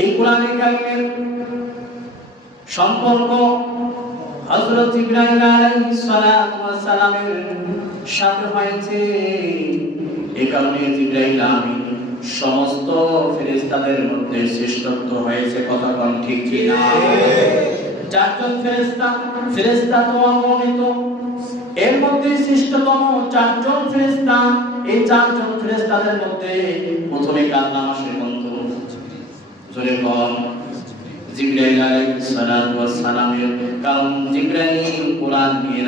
এই কোরআনে কারিমের সম্পর্ক হযরত ইব্রাহিম আলাইহিস সালাতু ওয়াস সালামের সাথে হয়েছে। এই কারণে জিব্রাইল আমিন সমস্ত ফেরেশতাদের মধ্যে শ্রেষ্ঠত্ব হয়েছে, কথা কোন ঠিক কি না? চারজন ফেরেশতা ফেরেশতা তো অগণিত। এর মধ্যে শ্রেষ্ঠতম চারজন ফেরেশতা, এই চারজন ফেরেশতাদের মধ্যে প্রথমে কার নাম আসে? জোরে কম জিব্রাইল কোরআন নিয়ে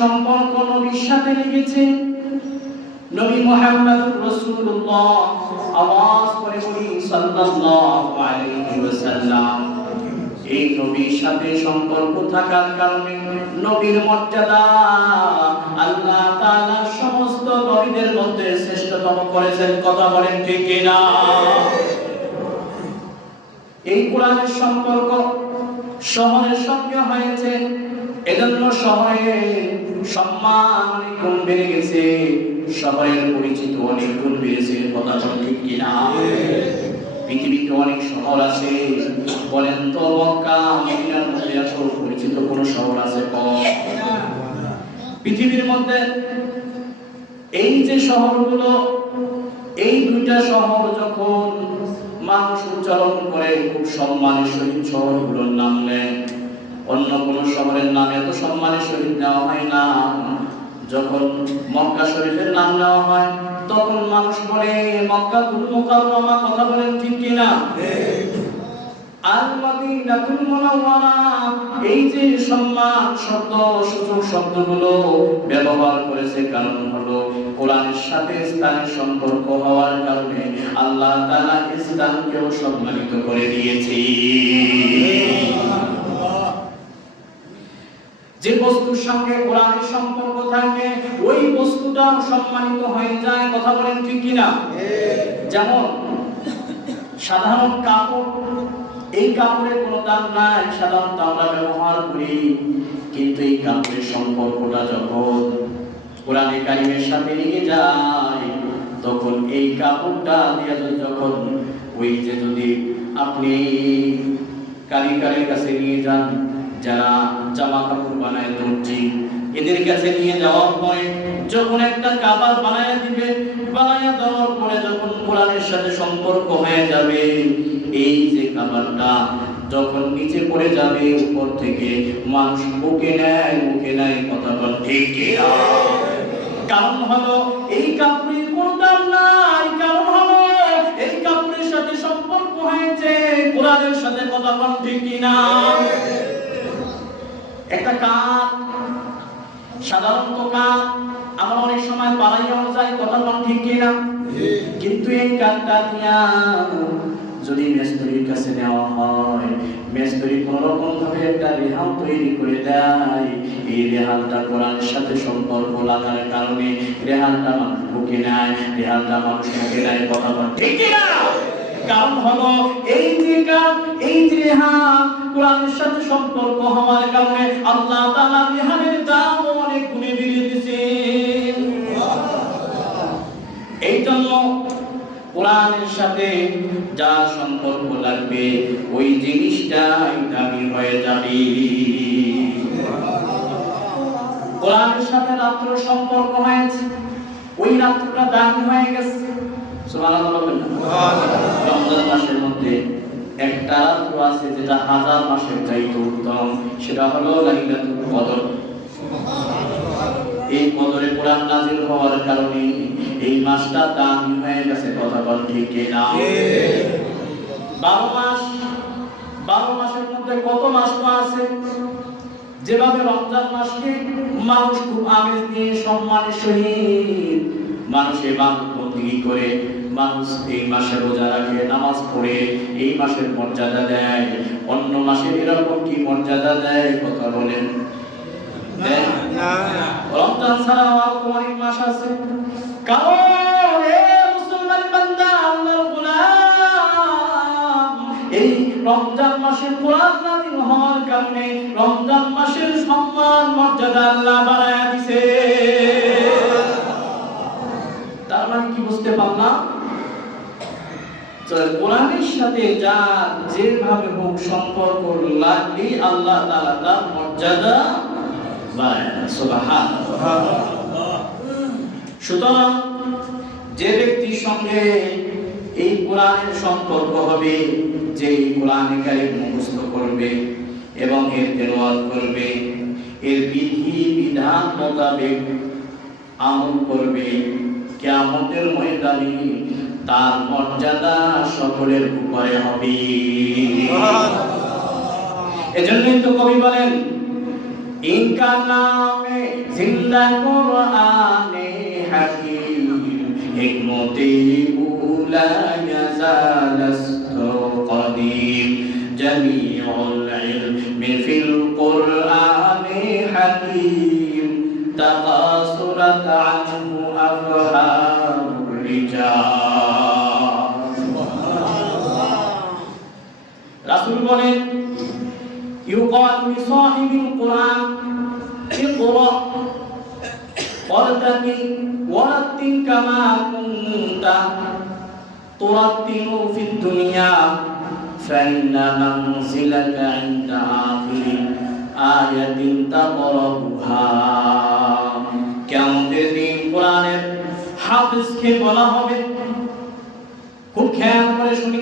সম্পর্ক নবীর সাথে লেগেছে। নবী মুহাম্মদ রাসূলুল্লাহ, আওয়াজ করে বলি সাল্লাল্লাহু আলাইহি ওয়াসাল্লাম। এই নবীর সাথে সম্পর্ক থাকার কারণে নবীর মর্যাদা আল্লাহ তাআলা সমস্ত নবীদের মধ্যে শ্রেষ্ঠতম করেছেন। কথা বলেন ঠিক কিনা? এই কোরআনের সম্পর্ক শহরের সঙ্গে হয়েছে, এজন্য শহরে সম্মান গুণ বেড়ে গেছে, শহরের পরিচিত অনেক গুণ বেড়েছে। কথা বলেন ঠিক কিনা? পৃথিবীতে অনেক শহর আছে। বলেন তো, মক্কা, মদিনার মধ্যে এত পরিচিত কোন শহর আছে পৃথিবীর মধ্যে এই যে শহরগুলো, এই দুইটা শহর যখন মানুষ উচ্চারণ করে, খুব সম্মানের সহিত শহরগুলোর নাম নেয়। অন্য কোন শহরের নাম এত সম্মানের সহিত নেওয়া হয় না। যখন মক্কা শরীফের নাম নেওয়া হয় তখন মানুষ বলে কথা বলেন ঠিক মুনাওয়ারা, এই যে সম্মান, শব্দ, সূচক শব্দগুলো ব্যবহার করেছে কারণ হলো কোরআনের সাথে স্থানের সম্পর্ক হওয়ার কারণে আল্লাহ তাআলা ইসলামকেও সম্মানিত করে দিয়েছে। যে বস্তুর সঙ্গে কোরআনের সম্পর্ক থাকে, ওই বস্তুটাও সম্মানিত হয়ে যায়, কথা বলেন ঠিক কিনা? যেমন, সাধারণ কাপড়, এই কাপড়ের কোনো দাম নাই সাধারণত আমরা ব্যবহার করি, কিন্তু এই কাপড়ের সম্পর্কটা যখন কোরআনে কারিমের সাথে লেগে যায়, তখন এই কাপড়টা দিয়ে যখন ওই যে যদি আপনি কারিকারের কাছে নিয়ে যান, যারা জামা কাপড় বানায় দর্জি এদের কাছে নিয়ে যাওয়ার পরে যখন একটা কাবার বানায় দিবে, বানায় দেওয়ার পরে যখন কোরআনের সাথে সম্পর্ক হয়ে যাবে, এই যে কাবারটা যখন নিচে পড়ে যাবে, উপর থেকে মানুষ বুকে নেয়, মুখে নেয়, কথা বল, ঠিক কারণ হলো এই কাপড়ের কোন দাম নাই। কারণ হলো এই কাপড়ের সাথে সম্পর্ক হয়েছে, কোরআনের সাথে কথা বল, ঠিক কিনা একটা কাপ সাধারণত কাপ আমরা অনেক সময় পাড়াইয়াও যাই কথা বল ঠিক কিনা? কিন্তু এই কাপটা দিয়া যদি মেস্তরির কাছে নেওয়া হয় মেস্তরি কোন রকম ভাবে একটা রেহাল তৈরি করে দেয়। এই রেহালটা কোরআনের সাথে সম্পর্ক লাগার কারণে রেহালটা মানুষ বুকে নেয় রেহালটা মানুষ মুখে নেয় কথা বল ঠিক কিনা? কারণ হলো এই যে কাপ এই যে রেহাল, কোরআনের সাথে সম্পর্ক হওয়ার কারণে আল্লাহ তাআলা রেহালের দাম অনেক গুণে বেড়ে দিয়েছে। এই জন্য কোরআনের সাথে যা সম্পর্ক লাগবে, ওই জিনিসটাই দামি হয়ে যাবে। কোরআনের সাথে রাত্র সম্পর্ক হয়েছে, ওই রাত্রটা দামি হয়ে গেছে। সুবহানাল্লাহ। মাসের মধ্যে একটা রাত্র আছে যেটা হাজার মাসের চাইতে উত্তম সেটা হলো লাইলাতুল কদর। এই কদরে কোরআন নাজিল হওয়ার কারণে এই মাসটা দামি হয়ে গেছে কথা বল ঠিক না? বারো মাস বারো মাসের মধ্যে কত মাস তো আছে? যেভাবে রমজান মাসকে মানুষ খুব আমেজ দিয়ে সম্মানের সহিত মানুষ এবাদত বন্দিগি করে মানুষ এই মাসে রোজা রাখে নামাজ পড়ে এই মাসের মর্যাদা দেয়। অন্য মাসে এরকম কি মর্যাদা দেয়? কথা বলেন। রমজান ছাড়া আরও অনেক মাস আছে। এই রমজান মাসের কোরআন হওয়ার কারণে রমজান মাসের সম্মান মর্যাদা আল্লাহ বাড়ায় দিছে। তার মানে কি বুঝতে পারলাম? সাথে যার যেভাবে হোক সম্পর্ক লাগলে আল্লাহ তাআলা তার মর্যাদা সুতরাং যে ব্যক্তির সঙ্গে এই কোরআনের সম্পর্ক হবে যে এই কোরআনে মুখস্থ করবে এবং এর তেলাওয়াত করবে, এর বিধি বিধান মোতাবেক আমল করবে, কিয়ামতের ময়দানে তার মর্যাদা সকলের উপরে হবে। এজন্যই তো কবি বলেন, ইনকা নামে জিন্দা কোরআনে হাকিম, হিকমতে উলা ইয়াজালাস্তু কদিম, জামিউল ফিল কোরআনে হাকিম, তাকাসুরাত আনহু আফহামুর বলেন يقال لصاحب القرآن اقرأ وارتقي ورتل كما كنت ترتل في الدنيا فإن منزلك عند آخر آية تقرأها কেমতের দিন কোরআনের হাফিজকে বলা হবে খুব খেয়াল করে শুনি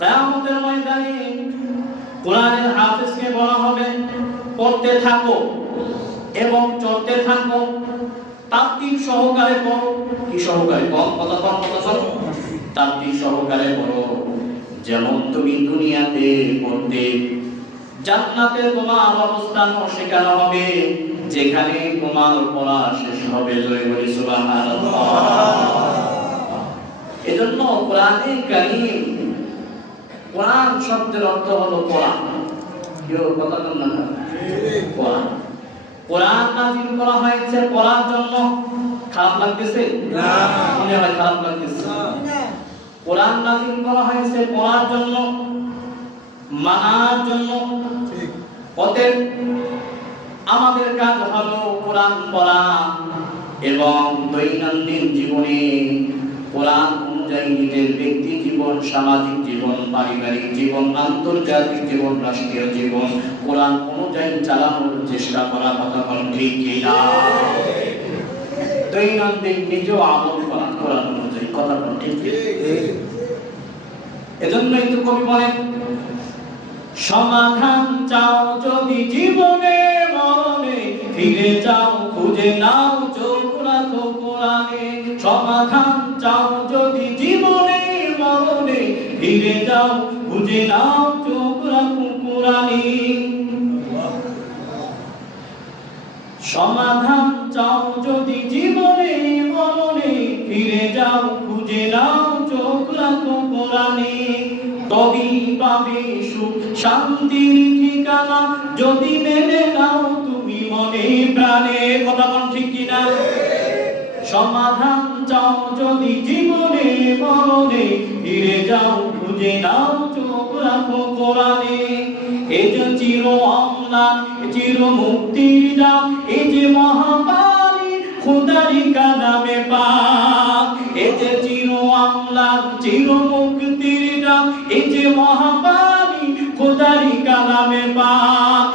কেয়ামতের ময়দানে কোরআনের হাফেজকে বলা হবে, পড়তে থাকো এবং চলতে থাকো। তাত্ত্বিক সহকারে পড়ো। কি সহকারে কম কথা কম কথা কম তাত্ত্বিক সহকারে পড়ো। যেমন তুমি দুনিয়াতে পড়তে, জান্নাতে তোমার অবস্থান শেখানো হবে, যেখানে তোমার পড়া শেষ হবে। জয় বলি, সুবহানাল্লাহ। এজন্য কোরআনে কারীম কোরআন শব্দের অর্থ হলো কোরআন। কেউ কথা বল না? কোরআন। কোরআন নাজিল করা হয়েছে পড়ার জন্য। খারাপ লাগতেছে? না। মনে হয় খারাপ লাগতেছে। কোরআন নাজিল করা হয়েছে পড়ার জন্য মানার জন্য। অতএব আমাদের কাজ হলো কোরআন পড়া এবং দৈনন্দিন জীবনে কোরআন অনুযায়ী নিজের ব্যক্তি জীবন, সামাজিক জীবন, পারিবারিক জীবন, আন্তর্জাতিক জীবন, রাষ্ট্রীয় জীবন, কোরআন অনুযায়ী চালানোর চেষ্টা করা কথা ঠিক দৈনন্দিন আমল করা, কোরআন অনুযায়ী কথা ঠিক এজন্যই তো কবি বলেন, সমাধান চাও যদি জীবনে, মরণে ফিরে যাও, খুঁজে নাও চোখ রাখো কোরআনে। সমাধান চাও যদি জীবনে ফিরে যাও খুঁজে নাও সমাধান চাও যদি জীবনে, মরণে, ফিরে যাও খুঁজে নাও তবেই পাবে সুখ, শান্তির ঠিকানা। যদি মেনে নাও তুমি মনে প্রাণে, কথা বল ঠিক কিনা? সমাধান চাও যদি জীবনে মরণে ফিরে যাও, খুঁজে নাও, চোখ রাখো কোরআনে। এ যে চির অম্লান চির মুক্তির দাম এ যে মহাবাণী খুদারি কাদামে পাক। এ যে চির অম্লান চির মুক্তির দাম এ যে মহাবাণী খুদারি কাদামে পাক।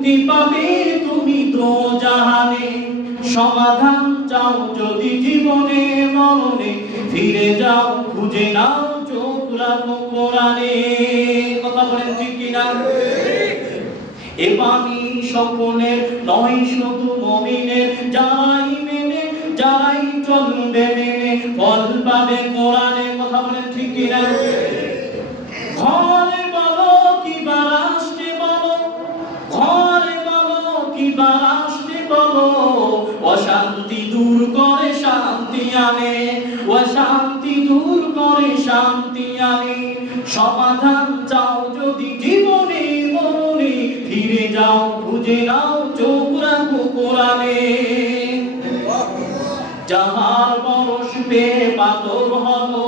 মুক্তি পাবে তুমি দু জাহানে সমাধান চাও যদি জীবনে, মরণে। ফিরে যাও, খুঁজে নাও, চোখ রাখো কোরআনে। কথা বলেন ঠিক কিনা? নয় শুধু মমিনের। যাই মেনে, যাই চলবে মেনে। ফল পাবে কোরআনে, কথা বলেন ঠিক কিনা? দূর করে শান্তি আনে ও শান্তি দূর করে শান্তি আনে। সমাধান চাও যদি জীবনে, মরণে, ফিরে যাও, খুঁজে নাও চোখ রাখো কোরআনে যাহার বরস পে পাতর হলো